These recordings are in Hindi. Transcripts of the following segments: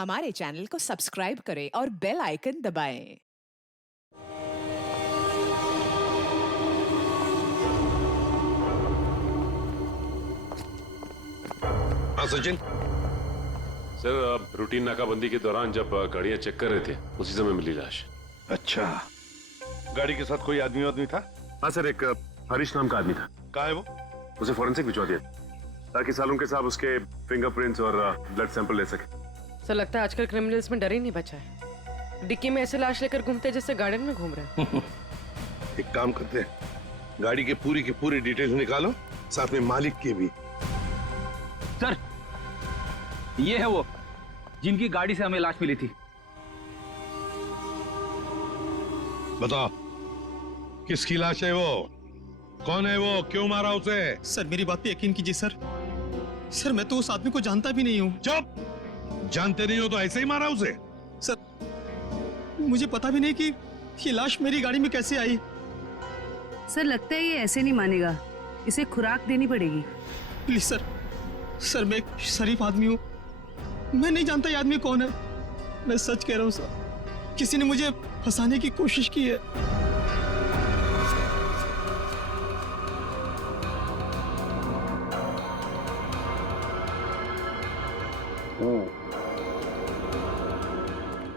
हमारे चैनल को सब्सक्राइब करें और बेल आइकन दबाएं। हाँ सचिन। सर रूटीन नाकाबंदी के दौरान जब गाड़ियां चेक कर रहे थे उसी समय मिली लाश। अच्छा, गाड़ी के साथ कोई आदमी था? हाँ सर, एक हरीश नाम का आदमी था। कहाँ है वो? उसे फॉरेंसिक भिजवा दिया ताकि सालों के साथ उसके फिंगरप्रिंट्स और ब्लड सैंपल ले सके। सर लगता है आजकल क्रिमिनल्स में डर ही नहीं बचा है। डिक्की में ऐसे लाश लेकर घूमते हैं जैसे गार्डन में घूम रहे हैं। एक काम करते हैं, गाड़ी की पूरी डिटेल्स निकालो, साथ में मालिक की भी। सर, ये है वो जिनकी गाड़ी से हमें लाश मिली थी। बताओ, किसकी लाश है वो? कौन है वो? क्यों मारा उसे? सर मेरी बात पे यकीन कीजिए सर। सर मैं तो उस आदमी को जानता भी नहीं हूँ। चुप! जानते नहीं हो तो ऐसे ही मारा उसे? सर मुझे पता भी नहीं कि ये लाश मेरी गाड़ी में कैसे आई। सर लगता है ये ऐसे नहीं मानेगा, इसे खुराक देनी पड़ेगी। प्लीज सर, सर मैं एक शरीफ आदमी हूँ, मैं नहीं जानता ये आदमी कौन है। मैं सच कह रहा हूँ सर, किसी ने मुझे फंसाने की कोशिश की है।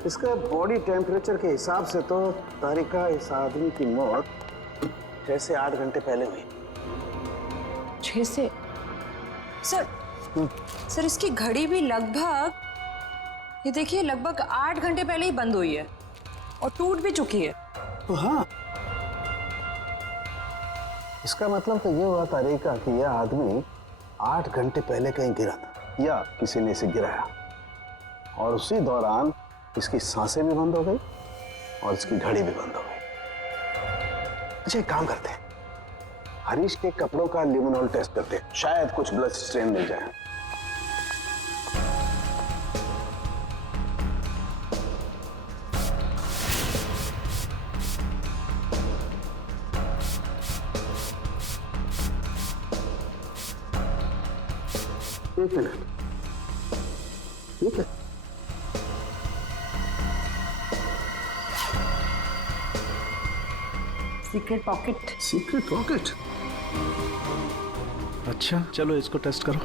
इसका बॉडी टेम्परेचर के हिसाब से तो तारिका इस आदमी की मौत 6 से 8 घंटे पहले हुई। 6 से? सर इसकी घड़ी भी लगभग, ये देखिए, लगभग 8 घंटे पहले ही बंद हुई है और टूट भी चुकी है। तो हाँ, इसका मतलब तो ये हुआ तारिका कि यह आदमी 8 घंटे पहले कहीं गिरा था या किसी ने इसे गिराया, और उसी दौरान इसकी सांसें भी बंद हो गई और इसकी घड़ी भी बंद हो गई। अच्छा एक काम करते हैं, हरीश के कपड़ों का लिमोनॉल टेस्ट करते हैं, शायद कुछ ब्लड स्ट्रेन मिल जाए। एक मिनट, ठीक है। Secret pocket. Secret pocket? अच्छा चलो इसको टेस्ट करो।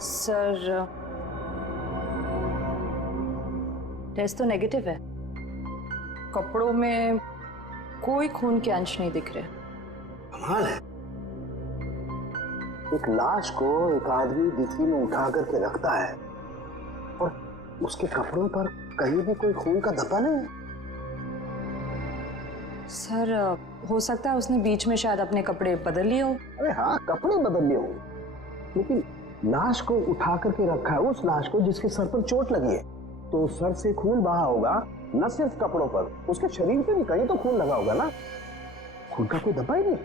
सर टेस्ट तो नेगेटिव है, कपड़ों में कोई खून के अंश नहीं दिख रहे। कमाल है, एक लाश को एक आदमी डिक्की में उठा करके रखता है और उसके कपड़ों पर कहीं भी कोई खून का धब्बा नहीं है। सर हो सकता है उसने बीच में शायद अपने कपड़े बदल लिए हो। अरे हाँ, कपड़े बदल लिए होंगे, लेकिन लाश को उठा करके रखा है उस लाश को जिसके सर पर चोट लगी है, तो सर से खून बहा होगा, न सिर्फ कपड़ों पर, उसके शरीर पे भी कहीं तो खून लगा होगा ना। खून का कोई धब्बा ही नहीं।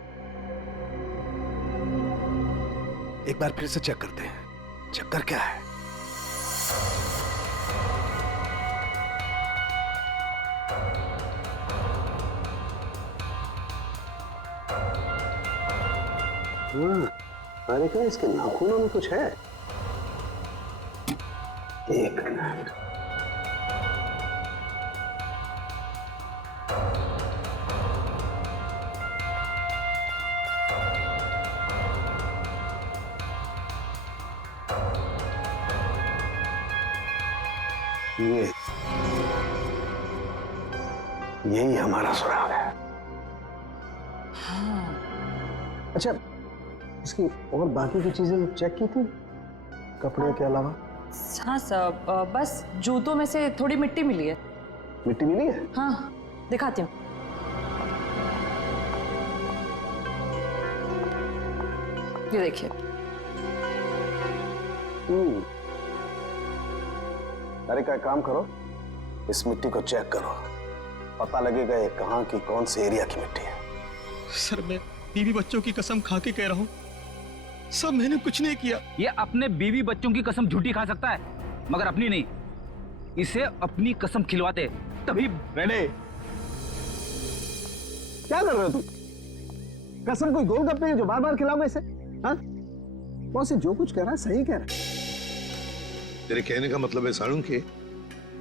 एक बार फिर से चेक करते हैं, चक्कर क्या है। अरे क्या इसके नाखूनों में कुछ है? एक मिनट, यही हमारा सुराग है। हाँ। अच्छा, इसकी और बाकी की चीजें चेक की थी कपड़े के अलावा? हाँ सर, बस जूतों में से थोड़ी मिट्टी मिली है। मिट्टी मिली है? हाँ दिखाती हूँ। ये देखिए। अरे क्या काम करो, इस मिट्टी को चेक करो, पता लगेगा ये कहाँ की कौन से एरिया की मिट्टी है। सर मैं बीवी बच्चों की कसम खा के कह रहा हूँ, सब मैंने कुछ नहीं किया। ये अपने बीवी बच्चों की कसम झूठी खा सकता है मगर अपनी नहीं। इसे अपनी कसम खिलवाते तभी। रेडे, क्या कर रहे हो तुम? कसम कोई गोलगप्पे है जो बार बार खिलाओगे इसे? हाँ, बॉस जो कुछ कह रहा है सही कह रहा है। तेरे कहने का मतलब है साळुंखे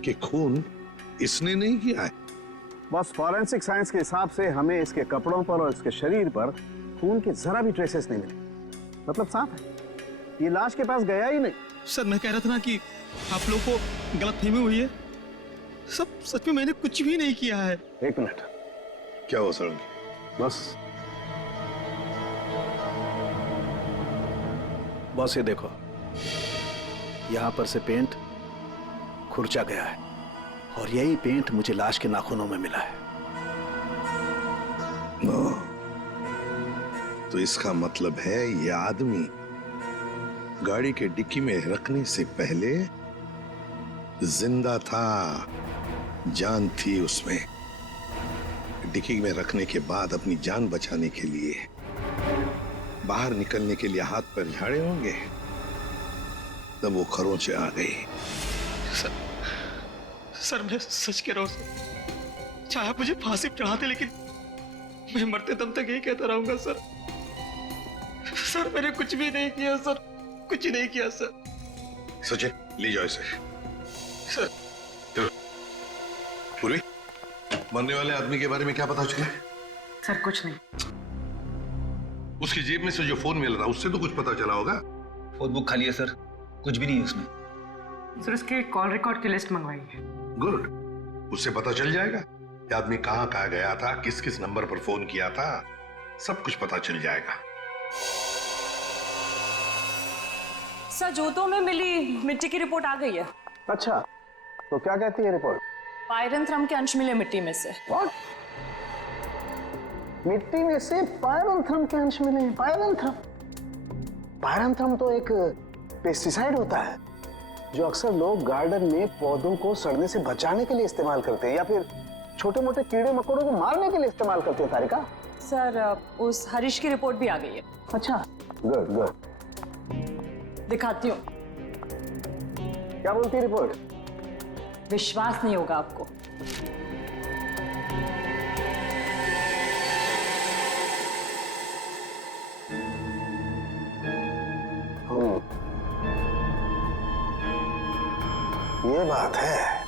कि खून इसने नहीं किया है? बॉस, फॉरेंसिक साइंस के हिसाब से हमें इसके कपड़ों पर और इसके शरीर पर खून के जरा भी ट्रेसेस नहीं मिले। मतलब साफ है, ये लाश के पास गया ही नहीं। सर मैं कह रहा था ना कि आप लोग को गलतफहमी हुई है। सब सच में मैंने कुछ भी नहीं किया है। एक मिनट, क्या हुआ साळुंखे? बॉस ये देखो, यहां पर से पेंट खुरचा गया है और यही पेंट मुझे लाश के नाखूनों में मिला है। तो इसका मतलब है ये आदमी गाड़ी के डिक्की में रखने से पहले जिंदा था, जान थी उसमें। डिक्की में रखने के बाद अपनी जान बचाने के लिए बाहर निकलने के लिए हाथ पर झाड़े होंगे, तब वो खरोंचे आ गई। सर मैं सच कह रहा हूँ सर। चाहे आप मुझे फांसी पर चढ़ाते, लेकिन मैं मरते दम तक यही कहता रहूंगा सर। सर मैंने कुछ भी नहीं किया सर, कुछ नहीं किया सर। सचिन, ले जाओ इसे। सर पूरी, मरने वाले आदमी के बारे में क्या पता चला? सर कुछ नहीं। उसकी जेब में से जो फोन मिल रहा, उससे तो कुछ पता चला होगा। फोन बुक खाली है सर, कुछ भी नहीं है उसमें। सर उसके कॉल रिकॉर्ड की लिस्ट मंगवाई है। गुड, उससे पता चल जाएगा कि आदमी कहां कहां गया था, किस किस नंबर पर फोन किया था, सब कुछ पता चल जाएगा। सर जूतों में मिली मिट्टी की रिपोर्ट आ गई है। अच्छा, तो क्या कहती है रिपोर्ट? पायरंथ्रम के अंश मिले मिट्टी में से। What? मिट्टी में से पायरंथ्रम के अंश मिले हैं। पायरंथ्रम, पायरंथ्रम तो एक पेस्टिसाइड होता है जो अक्सर लोग गार्डन में पौधों को सड़ने से बचाने के लिए इस्तेमाल करते हैं या फिर छोटे मोटे कीड़े मकोड़ों को मारने के लिए इस्तेमाल करते हैं। तारिका, सर उस हरीश की रिपोर्ट भी आ गई है। अच्छा, गुड गुड। दिखाती हूँ। क्या बोलती है रिपोर्ट? विश्वास नहीं होगा आपको। ये बात है।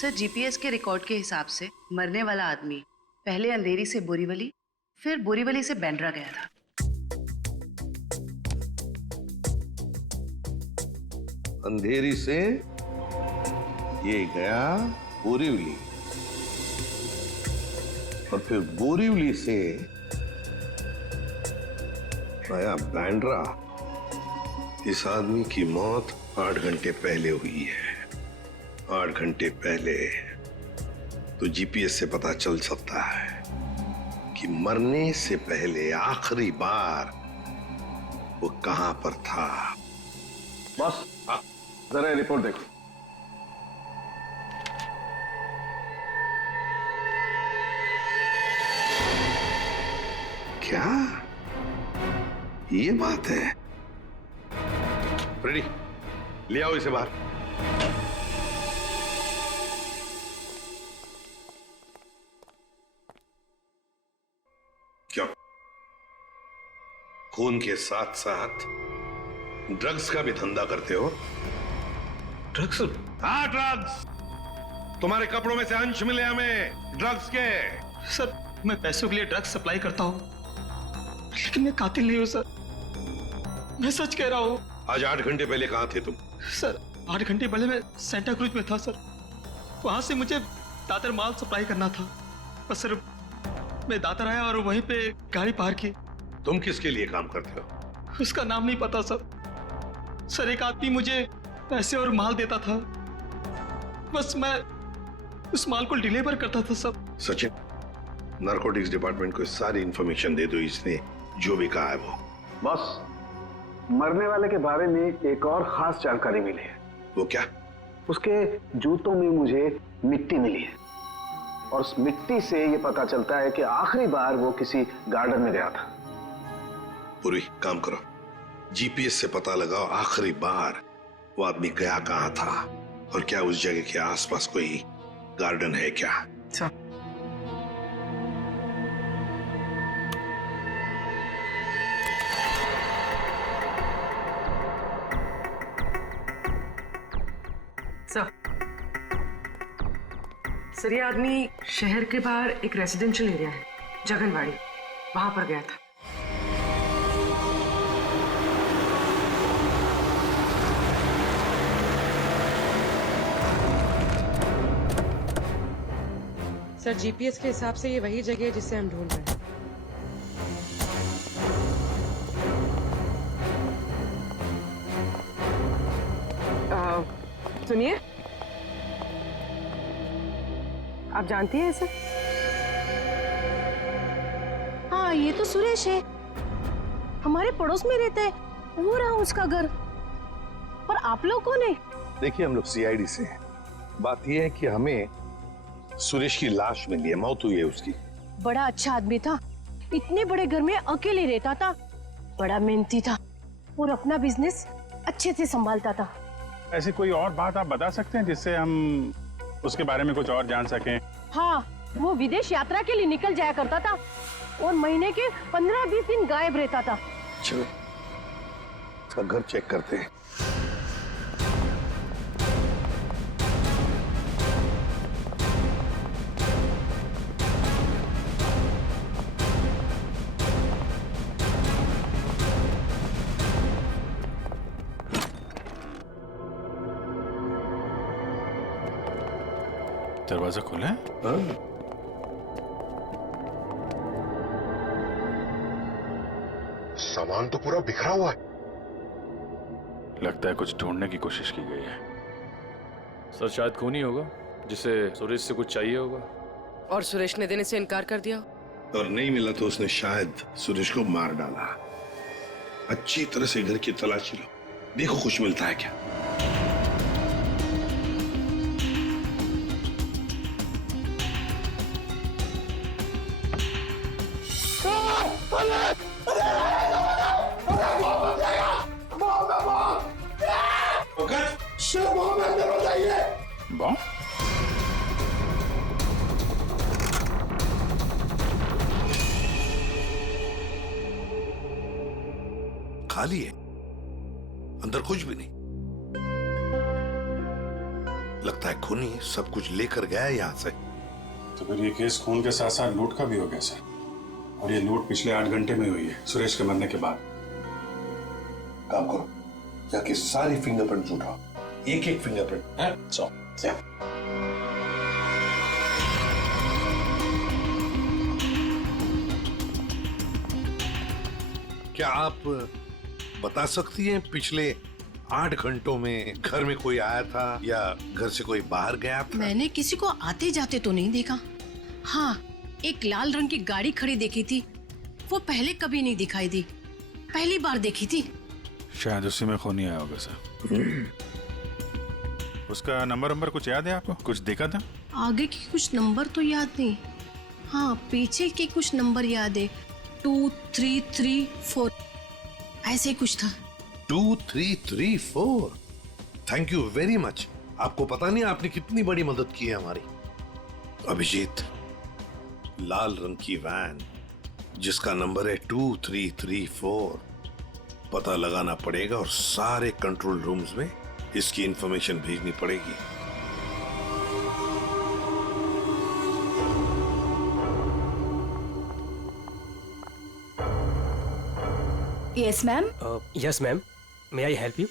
सर जीपीएस के रिकॉर्ड के हिसाब से मरने वाला आदमी पहले अंधेरी से बोरीवली, फिर बोरीवली से बैंड्रा गया था। अंधेरी से ये गया बोरीवली और फिर बोरीवली से आया बैंड्रा। इस आदमी की मौत 8 घंटे पहले हुई है। 8 घंटे पहले तो जीपीएस से पता चल सकता है कि मरने से पहले आखिरी बार वो कहां पर था। बॉस, जरा रिपोर्ट देखो। क्या ये बात है? फ्रेडी, ले आओ इसे बाहर। क्यों? खून के साथ साथ ड्रग्स का भी धंधा करते हो? ड्रग्स? हाँ, ड्रग्स। तुम्हारे कपड़ों में से अंश मिले हमें ड्रग्स के। सर मैं पैसों के लिए ड्रग्स सप्लाई करता हूँ, लेकिन मैं कातिल नहीं हूँ सर। मैं सच कह रहा हूँ। आज 8 घंटे पहले कहां थे तुम? सर 8 घंटे पहले मैं सेंटा क्रूज में था सर। वहां से मुझे दादर माल सप्लाई करना था, बस सर मैं दादर आया और वहीं पे गाड़ी पार्क की। तुम किसके लिए काम करते हो? उसका नाम नहीं पता सर। सर एक आदमी मुझे पैसे और माल देता था, बस मैं उस माल को डिलीवर करता था सब। सचिन, नारकोटिक्स डिपार्टमेंट को सारी इंफॉर्मेशन दे दो, इसने जो भी कहा है वो। बॉस, मरने वाले के बारे में एक और खास जानकारी मिली है। वो क्या? उसके जूतों में मुझे मिट्टी मिली है और उस मिट्टी से ये पता चलता है कि आखिरी बार वो किसी गार्डन में गया था। पूरी काम करो, जीपीएस से पता लगाओ आखिरी बार वो आदमी गया कहाँ था और क्या उस जगह के आसपास कोई गार्डन है क्या? सर ये आदमी शहर के बाहर एक रेजिडेंशियल एरिया है जगनवाड़ी, वहां पर गया था। सर जीपीएस के हिसाब से ये वही जगह है जिसे हम ढूंढ रहे हैं। सुनिए, आप जानती हैं इसे? हाँ, ये तो सुरेश है, हमारे पड़ोस में रहता है, वो रहा उसका घर। पर आप लोग कौन है? देखिए, हम लोग सीआईडी से हैं। बात यह है कि हमें सुरेश की लाश मिली है, मौत हुई है उसकी। बड़ा अच्छा आदमी था, इतने बड़े घर में अकेले रहता था, बड़ा मेहनती था और अपना बिजनेस अच्छे से संभालता था। ऐसी कोई और बात आप बता सकते हैं जिससे हम उसके बारे में कुछ और जान सकें? हाँ, वो विदेश यात्रा के लिए निकल जाया करता था और महीने के 15-20 दिन गायब रहता था। चलो, उसका घर चेक करते हैं। दरवाजा खुला है? सामान तो पूरा बिखरा हुआ है। लगता है कुछ ढूंढने की कोशिश की गई है। सर शायद खून ही होगा जिसे सुरेश से कुछ चाहिए होगा। और सुरेश ने देने से इनकार कर दिया। और नहीं मिला तो उसने शायद सुरेश को मार डाला। अच्छी तरह से घर की तलाशी लो, देखो कुछ मिलता है क्या। खाली है, अंदर कुछ भी नहीं। लगता है खूनी सब कुछ लेकर गया है यहां से। तो फिर ये केस खून के साथ साथ लूट का भी हो गया सर। और ये लूट पिछले 8 घंटे में हुई है, सुरेश के मरने के बाद। काम करो, जाके सारी फिंगरप्रिंट उठाओ, एक फिंगरप्रिंट है। क्या आप बता सकती हैं पिछले 8 घंटों में घर में कोई आया था या घर से कोई बाहर गया था? मैंने किसी को आते जाते तो नहीं देखा। हाँ, एक लाल रंग की गाड़ी खड़ी देखी थी, वो पहले कभी नहीं दिखाई दी, पहली बार देखी थी। शायद उसी में खूनी आया होगा सर। उसका नंबर कुछ याद है आपको? कुछ देखा था? आगे के कुछ नंबर तो याद नहीं, हाँ पीछे के कुछ नंबर याद है, 2334 ऐसे कुछ था। 2334। Thank you very much. आपको पता नहीं आपने कितनी बड़ी मदद की है हमारी। अभिजीत, लाल रंग की वैन जिसका नंबर है 2334, पता लगाना पड़ेगा और सारे कंट्रोल रूम्स में इसकी इंफॉर्मेशन भेजनी पड़ेगी। Yes ma'am. Yes ma'am, may I help you?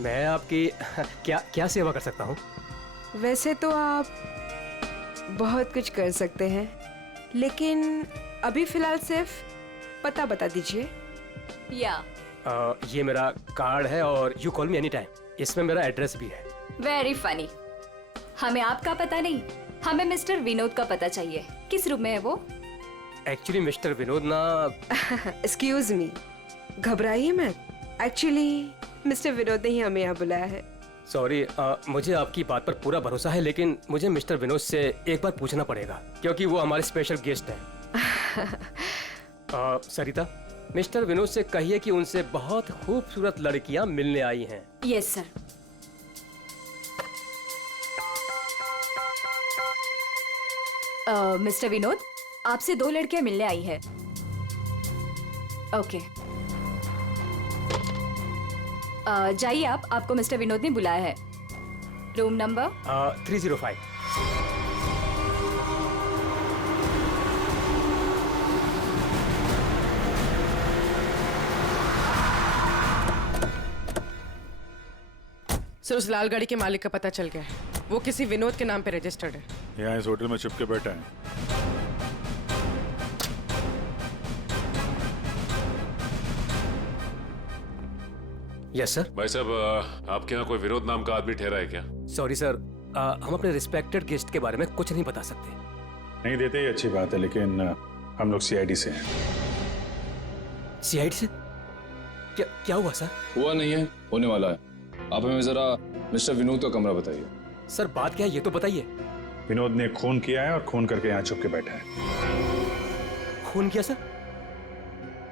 मैं आपकी क्या सेवा कर सकता हूँ? वैसे तो आप बहुत कुछ कर सकते हैं, लेकिन अभी फिलहाल सिर्फ पता बता दीजिए। ये मेरा कार्ड है और you call me any time. इसमें मेरा एड्रेस भी है। Very funny. हमें आपका पता नहीं, हमें मिस्टर विनोद का पता चाहिए। किस रूम में है वो? एक्चुअली मिस्टर विनोद ना। एक्सक्यूज मी, घबराइए मत। एक्चुअली मिस्टर विनोद ने ही हमें यहाँ बुलाया है। सॉरी, मुझे आपकी बात पर पूरा भरोसा है, लेकिन मुझे मिस्टर विनोद से एक बार पूछना पड़ेगा क्योंकि वो हमारे स्पेशल गेस्ट हैं। सरिता, मिस्टर विनोद से कहिए कि उनसे बहुत खूबसूरत लड़कियां मिलने आई हैं। Yes sir. मिस्टर विनोद, आपसे 2 लड़कियां मिलने आई है। ओके, जाइए आप, आपको मिस्टर विनोद ने बुलाया है। Room number 305। सर, उस लाल गाड़ी के मालिक का पता चल गया है। वो किसी विनोद के नाम पे रजिस्टर्ड है। यहाँ इस होटल में छुप के बैठा है। Yes sir. भाई साहब, आपके यहाँ कोई विनोद नाम का आदमी ठहरा है क्या? सॉरी सर, हम अपने रिस्पेक्टेड गेस्ट के बारे में कुछ नहीं बता सकते। नहीं देते, ये अच्छी बात है, लेकिन हम लोग सीआईडी से हैं। सीआईडी से? क्या क्या हुआ सर? हुआ नहीं है, होने वाला है। आप हमें जरा मिस्टर विनोद का कमरा बताइए। सर बात क्या है ये तो बताइए। विनोद ने खून किया है और खून करके यहाँ छुप के बैठा है। खून किया सर?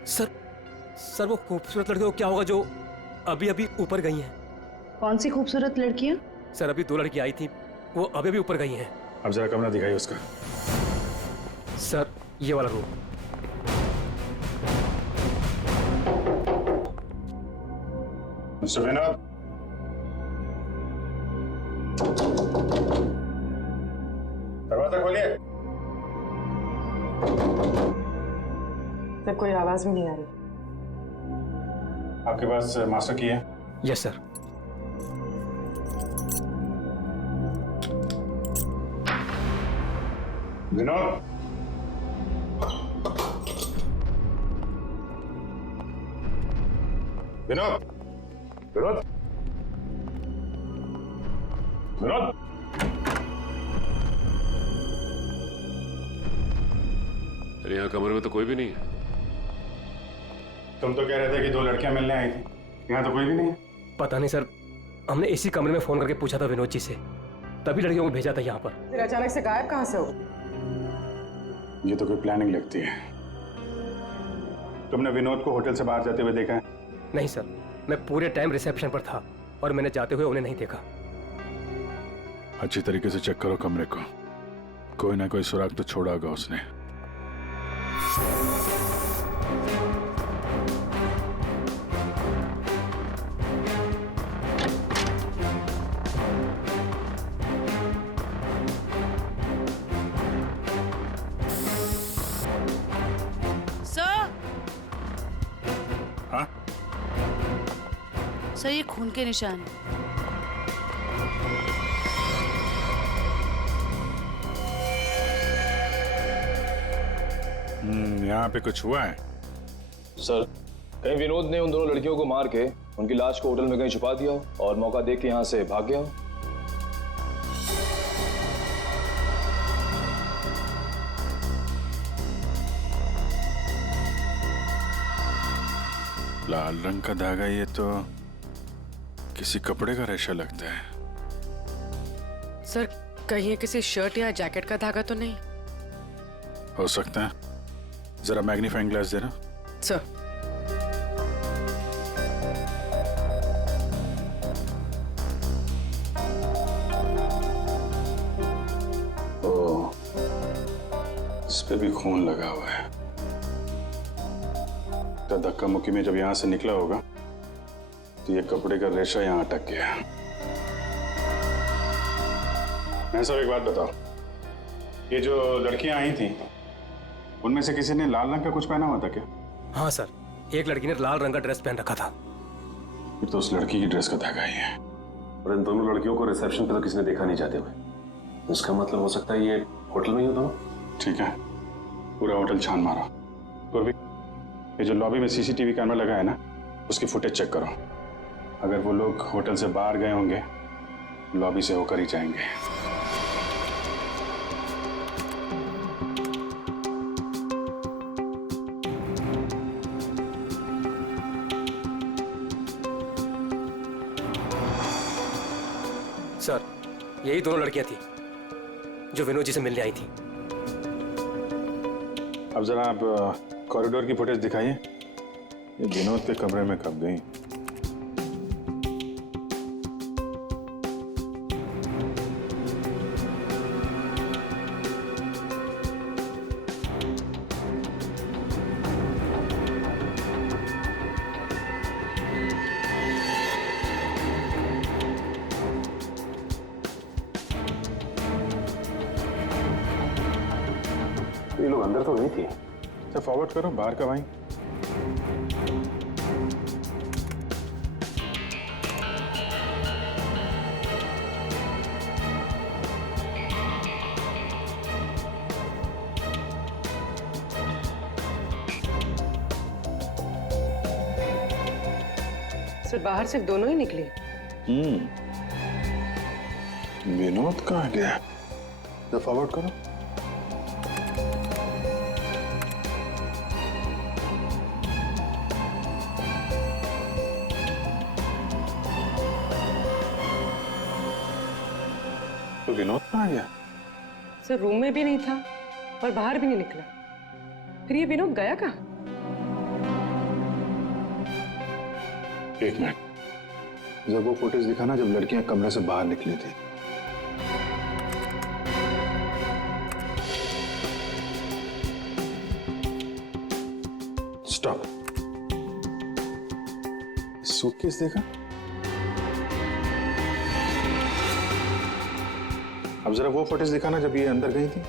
सर वो खूबसूरत लड़की को क्या होगा जो अभी अभी ऊपर गई हैं? कौन सी खूबसूरत लड़कियां? सर अभी 2 लड़की आई थी, वो अभी अभी ऊपर गई हैं। अब जरा कमरा दिखाइए उसका। सर ये वाला रूम। मिस्टर विनोद, दरवाजा खोलिए। सर कोई आवाज भी नहीं आ रही। आपके पास मास्टर की है? Yes sir. विनोद, विनोद, विनोद, विनोद। अरे यहाँ कमरे में तो कोई भी नहीं है। तुम तो कह रहे थे कि 2 लड़कियां मिलने आई थी, यहाँ तो कोई भी नहीं है। पता नहीं सर, हमने इसी कमरे में फोन करके पूछा था विनोद जी से, तभी लड़कियों को भेजा था यहाँ पर। फिर अचानक से गायब कहाँ से हो? ये तो कोई प्लानिंग लगती है। तुमने विनोद को होटल से बाहर जाते हुए देखा है? नहीं सर, मैं पूरे टाइम रिसेप्शन पर था और मैंने जाते हुए उन्हें नहीं देखा। अच्छी तरीके से चेक करो कमरे को, कोई ना कोई सुराग तो छोड़ा होगा उसने। सर ये खून के निशान है। यहाँ पे कुछ हुआ है? सर, कहीं विनोद ने उन दोनों लड़कियों को मार के उनकी लाश को होटल में कहीं छुपा दिया हो और मौका देख के यहाँ से भाग गया हो। लाल रंग का धागा, ये तो किसी कपड़े का रेशा लगता है। सर कहीं ये किसी शर्ट या जैकेट का धागा तो नहीं? हो सकता है, जरा मैग्नीफाइंग ग्लास देना। सर ओ, इस पे भी खून लगा हुआ है। तो धक्का मुक्की में जब यहाँ से निकला होगा तो ये कपड़े का रेशा यहाँ अटक गया। मैं सब एक बात बताओ, ये जो लड़कियां आई थी उनमें से किसी ने लाल रंग का कुछ पहना हुआ था क्या? हाँ सर, एक लड़की ने लाल रंग का ड्रेस पहन रखा था। फिर तो उस लड़की की ड्रेस का धागा ही है। और इन दोनों लड़कियों को रिसेप्शन पे तो किसी ने देखा नहीं जाते हुए। उसका मतलब हो सकता है ये होटल में ही हो दोनों। ठीक है, पूरा होटल छान मारो। पूर्वी, ये जो लॉबी में सीसीटीवी कैमरा लगा है ना, उसकी फुटेज चेक करो। अगर वो लोग होटल से बाहर गए होंगे, लॉबी से होकर ही जाएंगे। सर यही दोनों लड़कियां थी जो विनोद जी से मिलने आई थी। अब जरा आप कॉरिडोर की फुटेज दिखाइए। ये विनोद के कमरे में कब गई? ये लोग अंदर तो नहीं थी। अच्छा फॉरवर्ड करो, बाहर कब आई? सर बाहर सिर्फ दोनों ही निकले। विनोद कहाँ गया? तो फॉरवर्ड करो। तो विनोद कहाँ गया? सर रूम में भी नहीं था और बाहर भी नहीं निकला। फिर ये विनोद गया कहाँ? एक मिनट, जब वो फुटेज दिखा ना, जब लड़कियां कमरे से बाहर निकली थी। स्टॉप। सूटकेस देखा? अब जरा वो फुटेज दिखाना जब ये अंदर गई थी।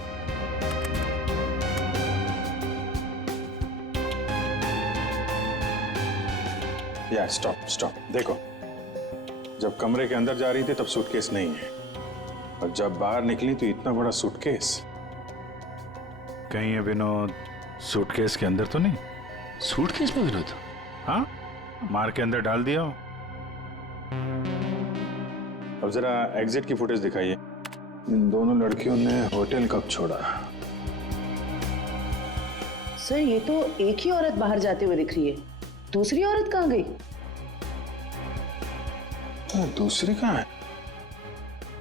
या स्टॉप स्टॉप, देखो जब कमरे के अंदर जा रही थी तब सूटकेस नहीं है, और जब बाहर निकली तो इतना बड़ा सूटकेस। कहीं ये विनोद सूटकेस के अंदर तो नहीं? सूटकेस में विनोद? हाँ, मार के अंदर डाल दिया हो। अब जरा एग्जिट की फुटेज दिखाइए। इन दोनों लड़कियों ने होटल कब छोड़ा? सर ये तो एक ही औरत बाहर जाते हुए दिख रही है, दूसरी औरत कहाँ गई? दूसरी कहाँ है?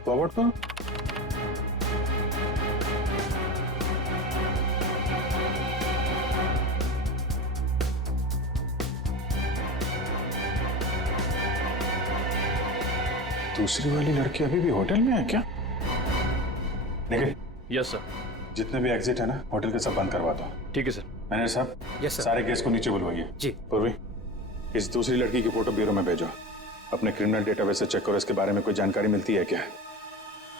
फॉरवर्ड करो। दूसरी वाली लड़की अभी भी होटल में है क्या? निखिल। Yes sir. जितने भी एग्जिट है ना होटल के सब बंद करवा दो। ठीक है सर। मैनेजर साहब। Yes sir. सारे केस को नीचे बुलवाइए। जी। पूर्वी, इस दूसरी लड़की की फोटो ब्यूरो में भेजो। अपने क्रिमिनल डेटाबेस से चेक करो, इसके बारे में कोई जानकारी मिलती है क्या?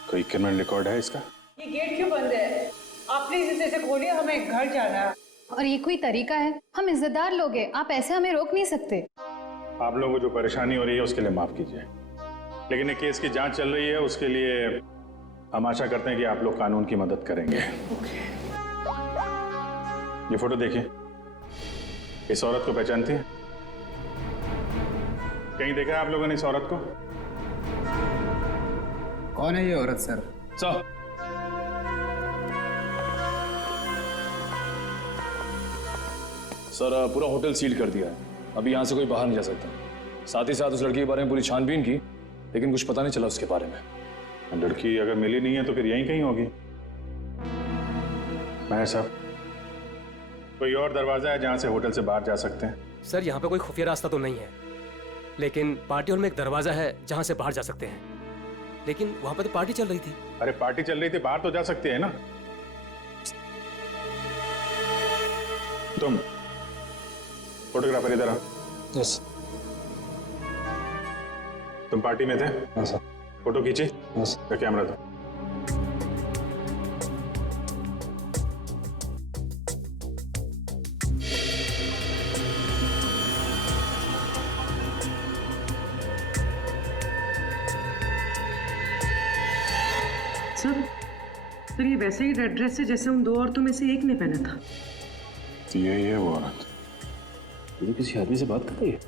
कोई क्रिमिनल रिकॉर्ड है इसका? ये गेट क्यों बंद है? आप प्लीज इसे खोलिए, हमें घर जाना है। और ये कोई तरीका है? हम इज्जतदार लोग हैं, आप ऐसे हमें रोक नहीं सकते। आप लोगों को जो परेशानी हो रही है उसके लिए माफ कीजिए, लेकिन ये केस की जांच चल रही है, उसके लिए हम आशा करते हैं कि आप लोग कानून की मदद करेंगे। ये फोटो देखिए, इस औरत को पहचानती है? कहीं देखा है आप लोगों ने इस औरत को? कौन है ये औरत सर? सर पूरा होटल सील कर दिया है, अभी यहाँ से कोई बाहर नहीं जा सकता। साथ ही साथ उस लड़की के बारे में पूरी छानबीन की, लेकिन कुछ पता नहीं चला उसके बारे में। लड़की अगर मिली नहीं है तो फिर यहीं कहीं होगी। मैनेजर साहब, कोई और दरवाजा है जहां से होटल से बाहर जा सकते हैं? सर यहाँ पे कोई खुफिया रास्ता तो नहीं है, लेकिन पार्टी हॉल में एक दरवाजा है जहां से बाहर जा सकते हैं, लेकिन वहां पे तो पार्टी चल रही थी। अरे पार्टी चल रही थी, बाहर तो जा सकते हैं ना। तुम फोटोग्राफर इधर आओ। यस। तुम पार्टी में थे? हाँ सर। फोटो खींची? यस। कैमरा दो। सर ये वैसे ही रेड ड्रेस है जैसे उन दो औरतों में से एक ने पहना था। तो यही है वो औरत। ये किसी आदमी से बात कर रही है?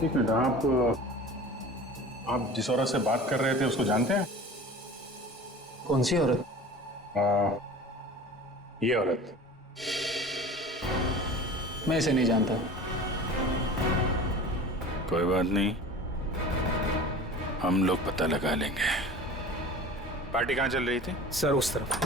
एक मिनट, आप जिस औरत से बात कर रहे थे उसको जानते हैं? कौन सी औरत? ये औरत। मैं इसे नहीं जानता। कोई बात नहीं, हम लोग पता लगा लेंगे। पार्टी कहाँ चल रही थी? सर उस तरफ।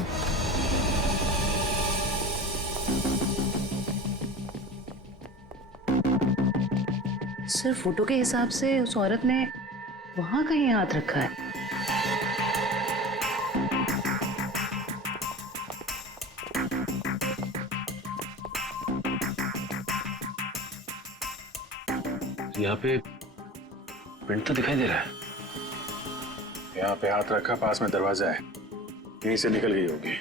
सर फोटो के हिसाब से उस औरत ने वहां कहीं हाथ रखा है। यहाँ पे प्रिंट तो दिखाई दे रहा है। यहाँ पे हाथ रखा, पास में दरवाजा है, यहीं से निकल गई होगी।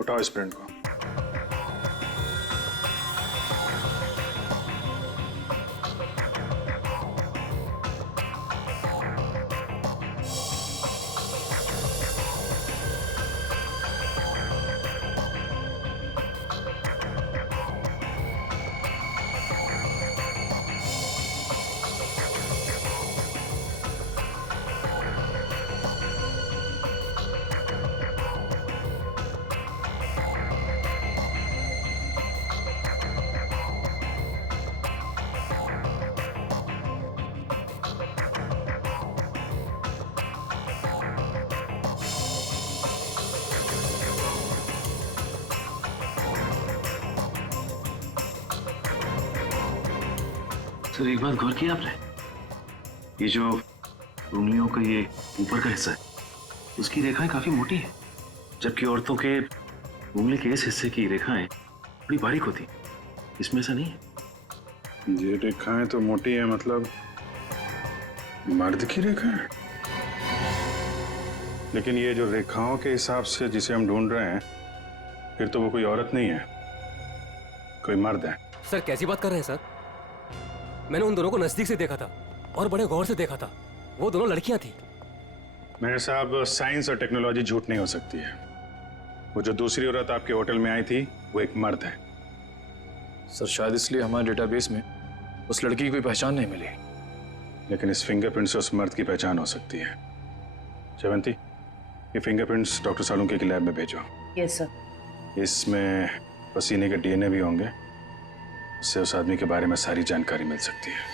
उठाओ इस प्रिंट को। सर एक बात गौर किया आपने, ये जो उंगलियों का ये ऊपर का हिस्सा है उसकी रेखाएं काफी मोटी है, जबकि औरतों के उंगली के इस हिस्से की रेखाएं बड़ी बारीक होती। इसमें ऐसा नहीं है। ये रेखाएं तो मोटी है, मतलब मर्द की रेखाएं। लेकिन ये जो रेखाओं के हिसाब से जिसे हम ढूंढ रहे हैं, फिर तो वो कोई औरत नहीं है, कोई मर्द है। सर कैसी बात कर रहे हैं सर? मैंने उन दोनों को नजदीक से देखा था और बड़े गौर से देखा था। वो दोनों लड़कियां थी। मेरे साहब, साइंस और टेक्नोलॉजी झूठ नहीं हो सकती है। वो जो दूसरी औरत आपके होटल में आई थी वो एक मर्द है। सर शायद इसलिए हमारे डेटाबेस में उस लड़की की कोई पहचान नहीं मिली। लेकिन इस फिंगरप्रिंट से उस मर्द की पहचान हो सकती है। जयवंती, ये फिंगरप्रिंट्स डॉक्टर सालुंके की लैब में भेजो। Yes sir. इसमें पसीने के डीएनए भी होंगे, उससे उस आदमी के बारे में सारी जानकारी मिल सकती है।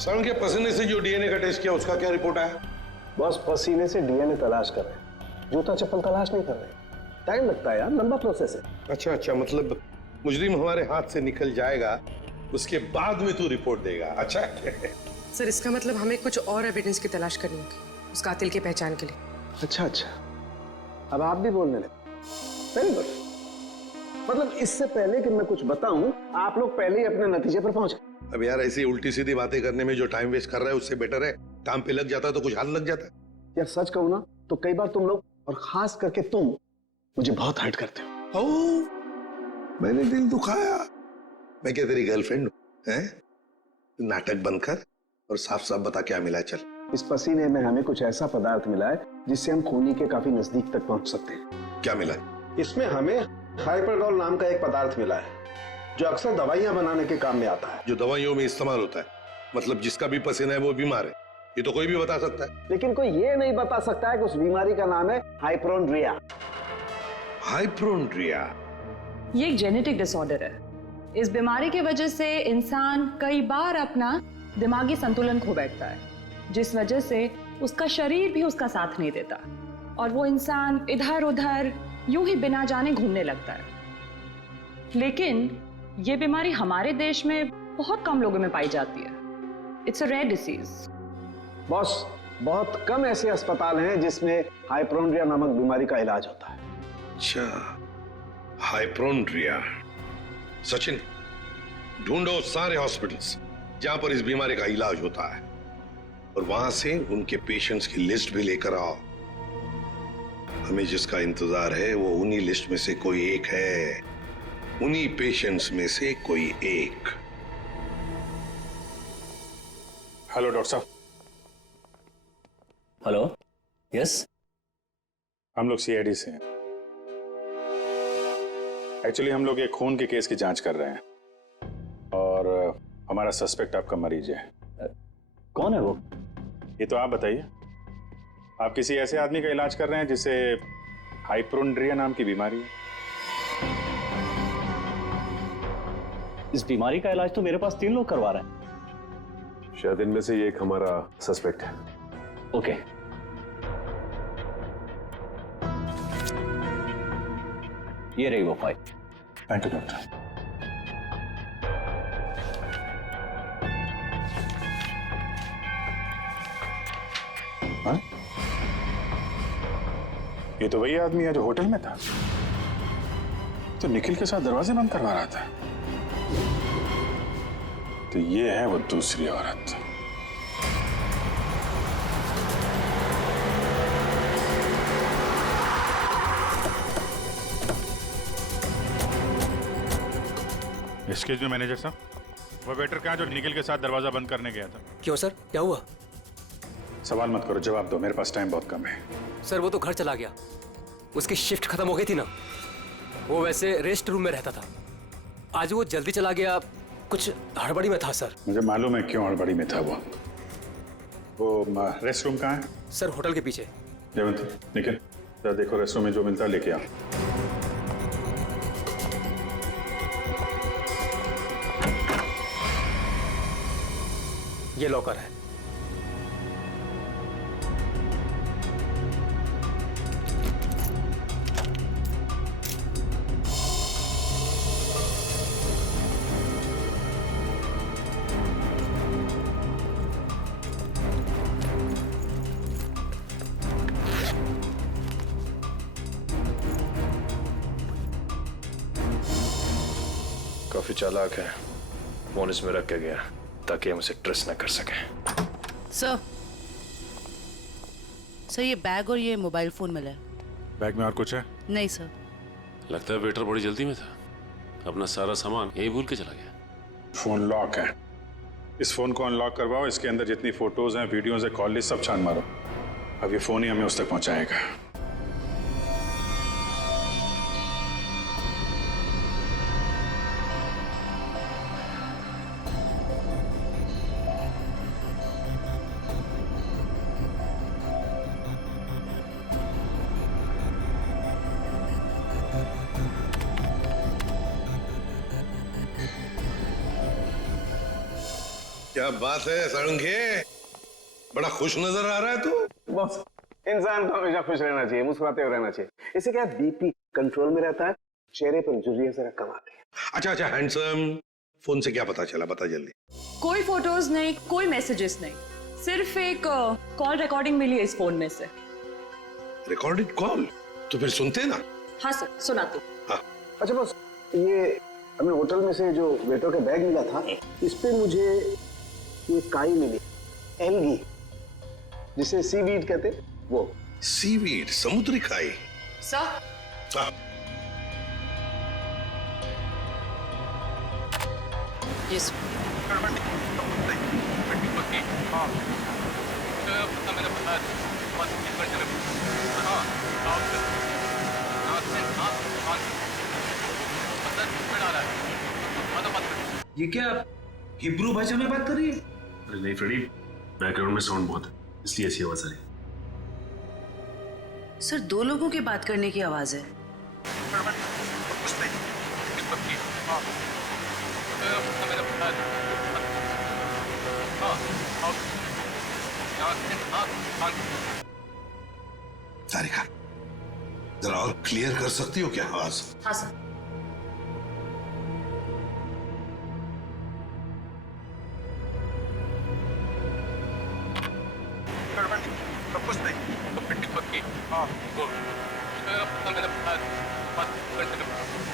सर के पसीने से जो डीएनए का टेस्ट किया उसका क्या रिपोर्ट आया? बस पसीने से डीएनए तलाश कर रहे हैं, जूता चप्पल तलाश नहीं कर रहे। टाइम लगता है यार, लंबा प्रोसेस है। अच्छा अच्छा, मतलब मुजरिम हमारे हाथ से निकल जाएगा, उसके बाद में तू रिपोर्ट देगा। अच्छा सर इसका मतलब हमें कुछ और एविडेंस की तलाश करनी होगी उस कातिल की पहचान के लिए। अच्छा अच्छा, अब आप भी बोलने लगे। Very good. मतलब इससे पहले कि मैं कुछ बताऊं, आप लोग पहले ही अपने नतीजे पर पहुंच गए। अब यार ऐसी उल्टी सीधी बातें करने में जो टाइम वेस्ट कर रहा है उससे बेटर है काम पे लग जाता तो कुछ हाल लग जाता। यार सच कहूं ना तो कई बार तुम लोग, और खास करके तुम, मुझे बहुत हर्ट करते हो। मैंने दिल दुखाया? मैं क्या तेरी गर्लफ्रेंड हूं? हैं? नाटक बंद कर और साफ साफ बता क्या मिला। चल। इस पसीने में हमें कुछ ऐसा पदार्थ मिला है जिससे हम खूनी के काफी नजदीक तक पहुंच सकते हैं। क्या मिला? इसमें हमें हाइपरडोल नाम का एक पदार्थ मिला है जो अक्सर दवाइयां बनाने के काम में आता है। जो दवाइयों में इस्तेमाल होता है, मतलब जिसका भी पसीना है वो बीमार है, ये तो कोई भी बता सकता है। लेकिन कोई ये नहीं बता सकता है कि उस बीमारी का नाम है हाइपोड्रिया। हाइपोड्रिया ये एक जेनेटिक डिसऑर्डर है। इस बीमारी की वजह से इंसान कई बार अपना दिमागी संतुलन खो बैठता है, जिस वजह से उसका शरीर भी उसका साथ नहीं देता और वो इंसान इधर उधर यूं ही बिना जाने घूमने लगता है। लेकिन ये बीमारी हमारे देश में बहुत कम लोगों में पाई जाती है। It's a rare disease. Boss, बहुत कम ऐसे अस्पताल हैं जिसमें हाइपोड्रिया नामक बीमारी का इलाज होता है। अच्छा, हाइपोड्रिया। सचिन, ढूंढो सारे हॉस्पिटल्स जहां पर इस बीमारी का इलाज होता है और वहां से उनके पेशेंट्स की लिस्ट भी लेकर आओ। हमें जिसका इंतजार है वो उन्हीं लिस्ट में से कोई एक है, उन्हीं पेशेंट्स में से कोई एक। हेलो डॉक्टर साहब। Hello, yes. हम लोग सीआईडी से हैं। एक्चुअली हम लोग एक खून के केस की जांच कर रहे हैं और हमारा सस्पेक्ट आपका मरीज है। कौन है वो? ये तो आप बताइए। आप किसी ऐसे आदमी का इलाज कर रहे हैं जिसे हाइपोन्ड्रिया नाम की बीमारी है? इस बीमारी का इलाज तो मेरे पास 3 लोग करवा रहे हैं। शायद इनमें से ये एक हमारा सस्पेक्ट है। ओके। ये रही वो फाइल। Thank you doctor. हाँ? ये तो वही आदमी है जो होटल में था, तो निखिल के साथ दरवाजे बंद करवा रहा था। तो ये है वो दूसरी औरत। एक्सक्यूज मी मैनेजर साहब, वो वेटर कहाँ जो निखिल के साथ दरवाजा बंद करने गया था? क्यों सर, क्या हुआ? सवाल मत करो, जवाब दो, मेरे पास टाइम बहुत कम है। सर वो तो घर चला गया, उसकी शिफ्ट खत्म हो गई थी ना। वो वैसे रेस्ट रूम में रहता था, आज वो जल्दी चला गया, कुछ हड़बड़ी में था सर। मुझे मालूम है क्यों हड़बड़ी में था वो रेस्ट रूम कहाँ है? सर होटल के पीछे। जयवंत, निखिल जरा देखो रेस्ट रूम में जो मिलता है लेके आओ। ये लॉकर है। काफी चालाक है, फोन इसमें रख के गया ताकि हम उसे ट्रेस न कर सके। सर ये बैग और ये मोबाइल फोन मिला है। बैग में और कुछ है? नहीं सर। लगता है वेटर बड़ी जल्दी में था, अपना सारा सामान यही भूल के चला गया। फोन लॉक है, इस फोन को अनलॉक करवाओ, इसके अंदर जितनी फोटोज हैं, वीडियोज है, कॉल लिस्ट सब छान मारो। अब ये फोन ही हमें उस तक पहुंचाएगा। क्या बात है सारंगे, बड़ा खुश नजर आ रहा है तू। बॉस, इंसान को हमेशा खुश रहना चाहिए, मुस्कुराते हुए रहना चाहिए। इससे क्या बीपी कंट्रोल में रहता है, चेहरे पर झुर्रियां जरा कम आती है। अच्छा हैंडसम, फोन से क्या पता चला, बता जल्दी। कोई फोटोज नहीं, कोई मैसेजेस नहीं, सिर्फ एक कॉल रिकॉर्डिंग मिली है इस फोन में से। Recorded call? तो फिर सुनते ना। हाँ सर, सुनाती हूँ। हाँ। अच्छा बॉस, ये हमें होटल में से जो वेटर का बैग मिला था, इस पे मुझे ये काई मिली, एल्गी, जिसे सीवीड कहते हैं, वो। सीवीड, समुद्री काई? सर। हाँ। यस। ये क्या हिब्रू भाषा में बात कर रही है? अरे नहीं फ्रेडी, बैकग्राउंड में साउंड बहुत है, इसलिए ऐसी आवाज आ रही है। सर 2 लोगों की बात करने की आवाज है। तारिका, जरा और क्लियर कर सकती हो क्या आवाज? हाँ सर।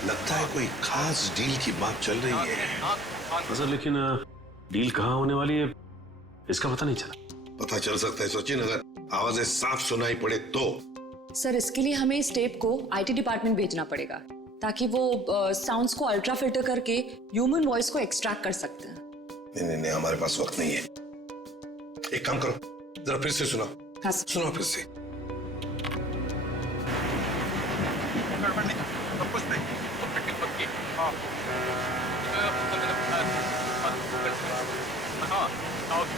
लगता है कोई खास डील की बात चल रही है। सर लेकिन डील कहाँ होने वाली है इसका पता नहीं चला। पता चल सकता है सचिन, अगर आवाजें साफ सुनाई पड़े तो। सर इसके लिए हमें इस टेप को आईटी डिपार्टमेंट भेजना पड़ेगा ताकि वो साउंड्स को अल्ट्रा फिल्टर करके ह्यूमन वॉइस को एक्सट्रैक्ट कर सकते हैं। नहीं, हमारे पास वक्त नहीं है। एक काम करो, जरा फिर से सुनाओ। हाँ सुनाओ फिर से। बताओगी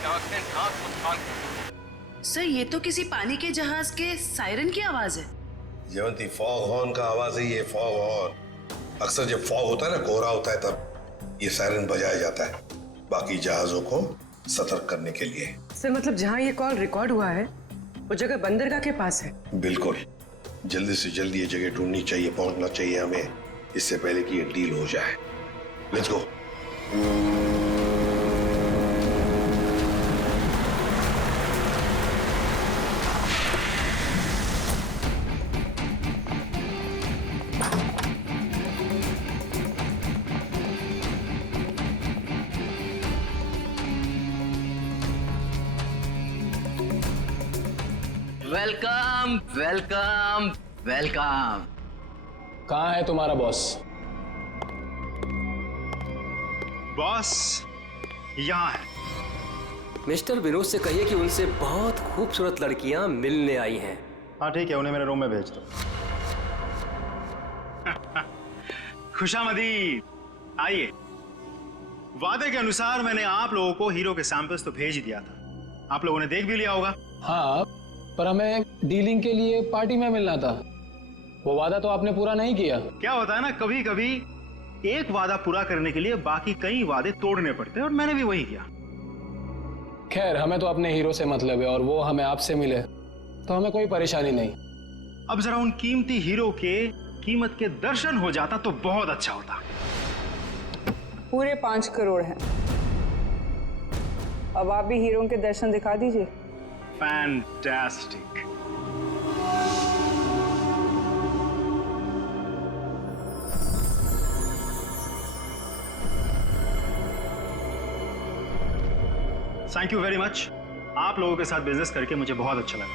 क्या अपने नाक को कान सर ये तो किसी पानी के जहाज के सायरन की आवाज है। जयवंती, फॉग हॉर्न का आवाज है ये, फॉग हॉर्न। अक्सर जब फॉग होता है ना, कोहरा होता है, तब ये सायरन बजाया जाता है बाकी जहाजों को सतर्क करने के लिए। सर मतलब जहाँ ये कॉल रिकॉर्ड हुआ है वो जगह बंदरगाह के पास है। बिल्कुल, जल्दी से जल्दी ये जगह ढूंढनी चाहिए, पहुंचना चाहिए हमें, इससे पहले कि ये डील हो जाए। Let's go. Welcome welcome welcome. कहाँ है तुम्हारा बॉस? बॉस यहाँ है। मिस्टर विनोद से कहिए कि उनसे बहुत खूबसूरत लड़कियां मिलने आई हैं। हाँ ठीक है, उन्हें मेरे रूम में भेज दो। खुशामदीद, आइए। वादे के अनुसार मैंने आप लोगों को हीरो के सैंपल्स तो भेज ही दिया था, आप लोगों ने देख भी लिया होगा। हाँ, पर हमें डीलिंग के लिए पार्टी में मिलना था। वो वादा तो आपने पूरा नहीं किया। क्या होता है ना, कभी कभी एक वादा पूरा करने के लिए बाकी कई वादे तोड़ने पड़ते हैं, और मैंने भी वही किया। खैर, हमें तो अपने हीरो से मतलब है, और वो हमें आपसे मिले तो हमें कोई परेशानी नहीं। अब जरा उन कीमती हीरो के कीमत के दर्शन हो जाता तो बहुत अच्छा होता। पूरे 5 करोड़ हैं। अब आप भी हीरो के दर्शन दिखा दीजिए। Fantastic. Thank you very much. आप लोगों के साथ बिजनेस करके मुझे बहुत अच्छा लगा।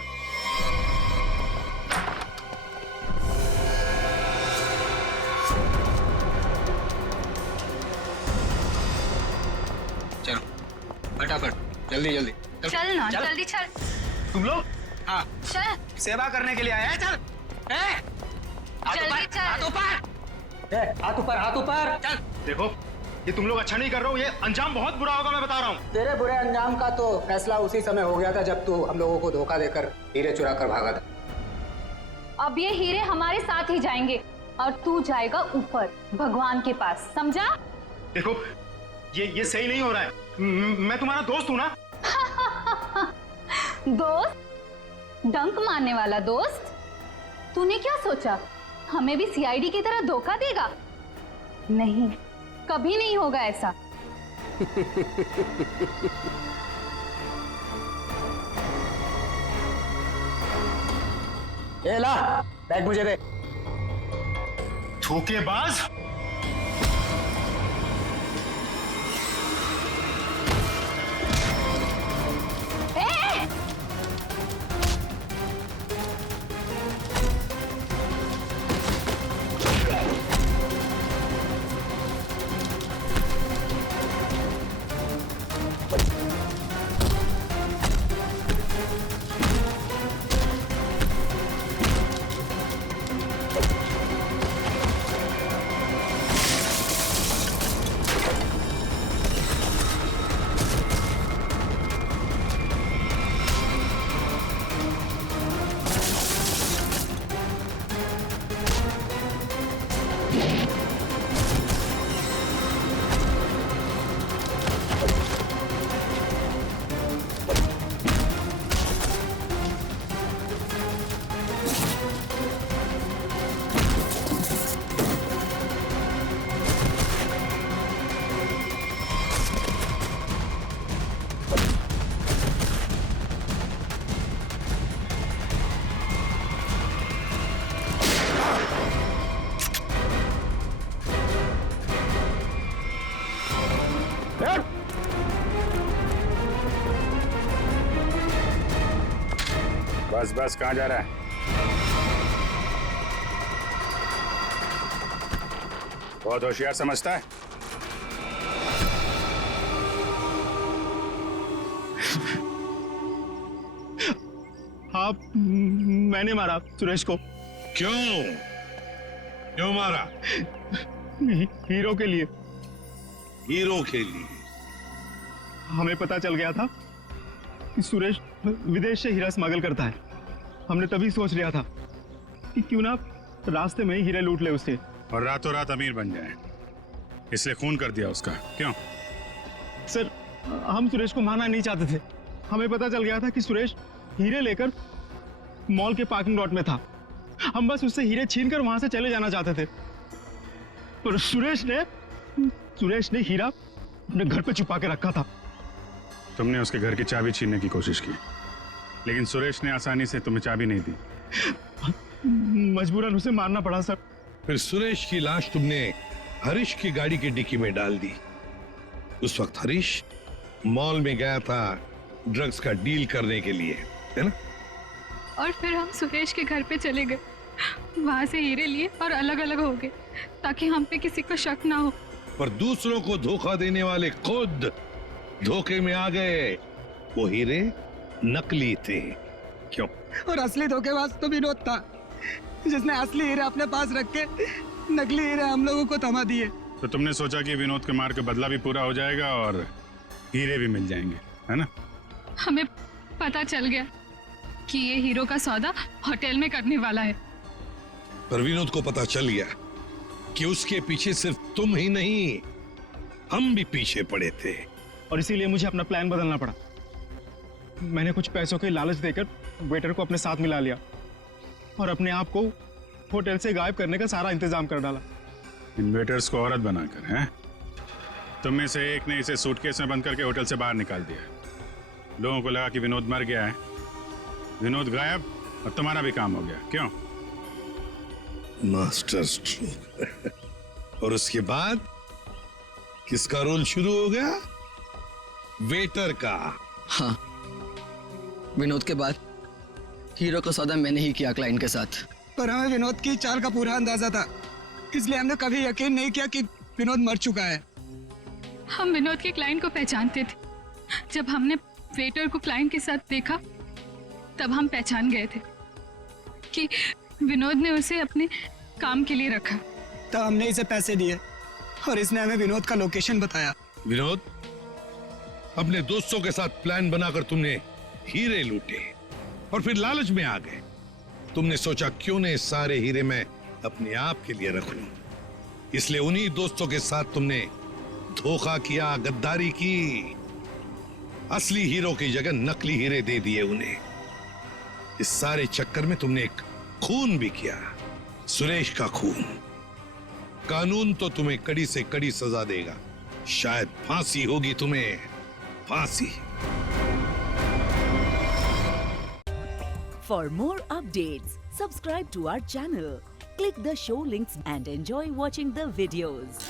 चलो फटाफट, जल्दी जल्दी चल ना, जल्दी चल। तुम लोग? हाँ चल, सेवा करने के लिए आया है। चल जल्दी चल। हाथ ऊपर हाथ ऊपर चल। देखो, ये तुम लोग अच्छा नहीं कर रहे हो, ये अंजाम बहुत बुरा होगा, मैं बता रहा हूँ। तेरे बुरे अंजाम का तो फैसला उसी समय हो गया था जब तू हम लोगों को धोखा देकर हीरे चुरा कर भागा था। अब ये हीरे हमारे साथ ही जाएंगे और तू जाएगा ऊपर भगवान के पास, समझा? देखो, ये सही नहीं हो रहा है। मैं तुम्हारा दोस्त हूँ ना। दोस्त? डंक मारने वाला दोस्त? तूने क्या सोचा हमें भी सीआईडी की तरह धोखा देगा? नहीं, कभी नहीं होगा ऐसा। ए ला, बैग मुझे दे। धोखेबाज। बस बस, कहाँ जा रहा है? बहुत होशियार समझता है। आप, मैंने मारा सुरेश को। क्यों? क्यों मारा? हीरो के लिए। हीरो के लिए? हमें पता चल गया था कि सुरेश विदेश से हीरा स्मगल करता है। हमने तभी सोच लिया था कि क्यों ना रास्ते में ही हीरे लूट ले उससे और रातों रात अमीर बन जाए, इसलिए खून कर दिया उसका। क्यों? सर, हम सुरेश को मारना नहीं चाहते थे। हमें पता चल गया था कि सुरेश हीरे लेकर मॉल के पार्किंग लॉट में था। हम बस उससे हीरे छीनकर वहां से चले जाना चाहते थे, पर सुरेश ने हीरा अपने घर पे छुपा के रखा था। तुमने उसके घर की चाबी छीनने की कोशिश की, लेकिन सुरेश ने आसानी से तुम्हें चाबी नहीं दी। मजबूरन उसे मारना पड़ा सर। फिर सुरेश की लाश तुमने हरीश की गाड़ी की डिक्की में डाल दी। उस वक्त हरीश मॉल में गया था ड्रग्स का डील करने के लिए, है ना? और फिर हम सुरेश के घर पे चले गए, वहां से हीरे लिए और अलग अलग हो गए ताकि हम पे किसी को शक ना हो। पर दूसरों को धोखा देने वाले खुद धोखे में आ गए। वो हीरे नकली थे। क्यों? और असली धोखेबाज तो विनोद था, जिसने असली हीरे अपने पास रख के नकली हीरे हम लोगों को थमा दिए। तो तुमने सोचा कि विनोद के मार का बदला भी पूरा हो जाएगा और हीरे भी मिल जाएंगे, है ना? हमें पता चल गया कि ये हीरो का सौदा होटल में करने वाला है। पर विनोद को पता चल गया कि उसके पीछे सिर्फ तुम ही नहीं, हम भी पीछे पड़े थे। और इसीलिए मुझे अपना प्लान बदलना पड़ा। मैंने कुछ पैसों के लालच देकर वेटर को अपने साथ मिला लिया और अपने आप को होटल से गायब करने का सारा इंतजाम कर डाला। इन वेटर्स को औरत बनाकर, हैं? तुम में से एक ने इसे सूटकेस में बंद करके होटल से बाहर निकाल दिया। लोगों को लगा कि विनोद मर गया है, विनोद गायब और तुम्हारा भी काम हो गया। क्यों? Master stroke. और उसके बाद किसका रोल शुरू हो गया? वेटर का। हाँ, विनोद के बाद हीरो का सौदा मैंने ही किया क्लाइंट के साथ। पर हमें विनोद की चाल का पूरा अंदाजा था, इसलिए हमने कभी यकीन नहीं किया कि विनोद मर चुका है। हम विनोद के क्लाइंट को पहचानते थे। जब हमने वेटर को क्लाइंट के साथ देखा तब हम पहचान गए थे कि विनोद ने उसे अपने काम के लिए रखा। तो हमने इसे पैसे दिए और इसने हमें विनोद का लोकेशन बताया। विनोद, अपने दोस्तों के साथ प्लान बनाकर तुमने हीरे लूटे और फिर लालच में आ गए। तुमने सोचा क्यों नहीं सारे हीरे मैं अपने आप के लिए रख लूं, इसलिए उन्हीं दोस्तों के साथ तुमने धोखा किया, गद्दारी की। असली हीरो की जगह नकली हीरे दे दिए उन्हें। इस सारे चक्कर में तुमने एक खून भी किया, सुरेश का खून। कानून तो तुम्हें कड़ी से कड़ी सजा देगा, शायद फांसी होगी तुम्हें, फांसी। For more updates, subscribe to our channel, click the show links and enjoy watching the videos.